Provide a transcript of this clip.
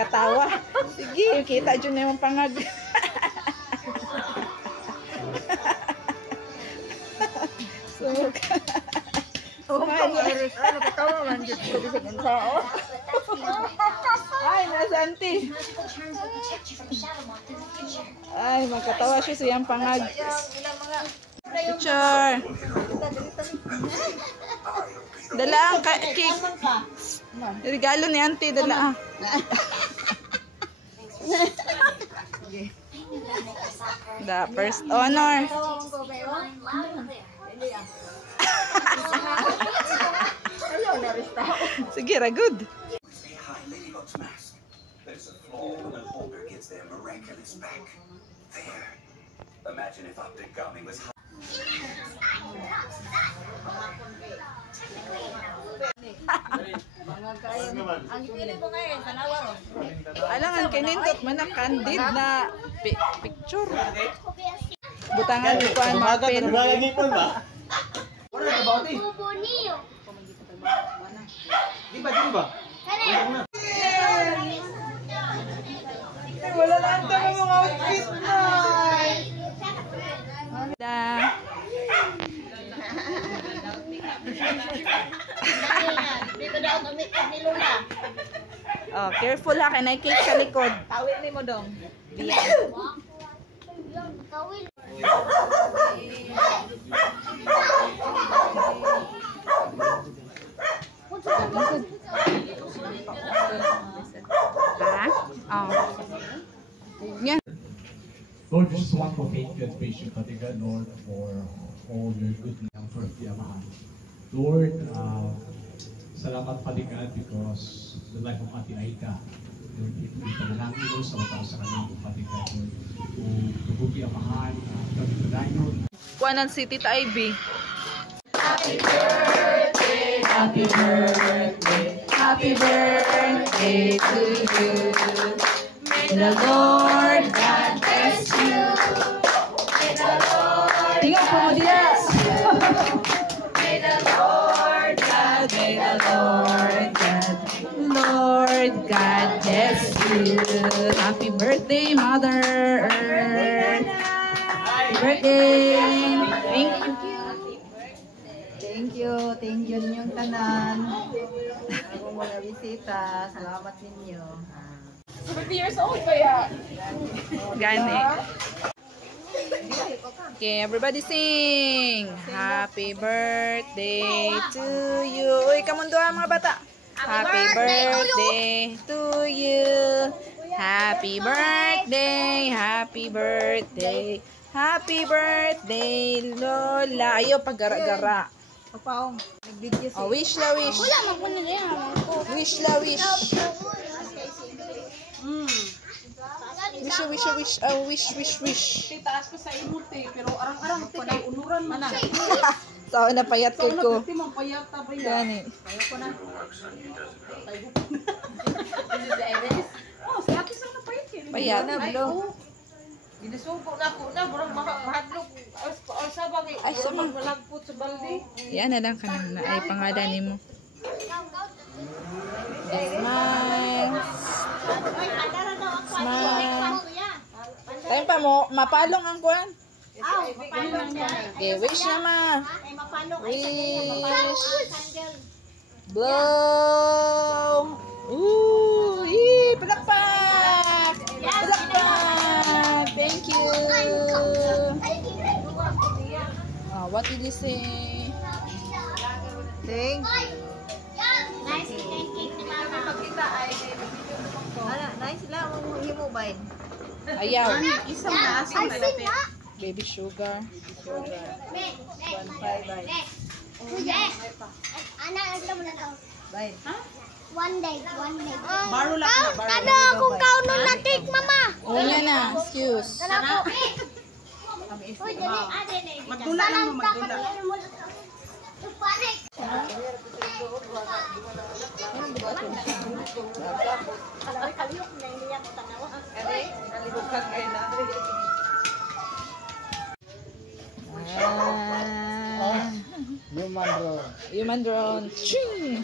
katawa. Sige, kita dyan na yung pangag. Sumuka. Ay, nasa auntie. Ay, magkatawa siya siyang pangag. Picture. Dala ang cake. Regalo ni auntie, dala. The first honor. Sige, ra good. Imagine if Optic Gummy was alangan kinindot man ang candid na picture. Butangan ko ang mga pen. Wala lang ito mga outfit na. Oh, careful ha, kay na-cake sa likod. Tawid ni mo dong. Tawid. Ha? Oh. Yan. Lord, we just want to thank you and praise you, Katiga, Lord, for all your goodness and for the Amahan. Lord, salamat Katiga because the life of Ate Aika, Lord, ipanalangin mo sa mga sa kanila Katiga, Lord, to buti Amahan, Katiga, Kuanan si Tita Ivy. Happy birthday, happy birthday, happy birthday to you. May the Lord God bless you. May the Lord God bless you. May the Lord God, may the Lord God bless you. Happy birthday, Mother Earth. Happy birthday. Thank you ninyong tanan. Ako mga bisita, salamat ninyo. 50 years old ba yan? Gani. Okay, everybody sing. Happy birthday to you. Uy, kamunduhan mga bata. Happy birthday to you. Happy birthday, happy birthday. Happy birthday, Lola. Ayaw pag-gara-gara. Papaong, nag-video Oh, wish la wish. Wala man po nila yan. Wish la wish. Wish. Wish. Taas ko sa imuti, pero arang-arang ko na unuran man na. Sao na payat ko ko. Timang payat ta ba yan? Gani. Ayaw ko na. Oh, si ate sang napayat kayo. Payat. Ginasuko na ko na, burang mahadlok. Ay, sabagay. Ay, sama. Malagpot sa balde. Yan na lang ka na ay pangalan ni mo. Smile. Smile. Tayo pa mo, mapalong ang kuwan. Okay, wish na ma. Wish. Blow. Ooh, palakpak. Palakpak. Thank you. What did you say? Thank you. Nice lang ang himubay. Ayaw. Isang na asang malapit. Baby sugar. 1.5 bay. Bay. One day. Baro lang na, baro. Ano akong kaunon na cake, mama? Una na. Excuse. Magdula lang mo, magdula. Human drone. Ching!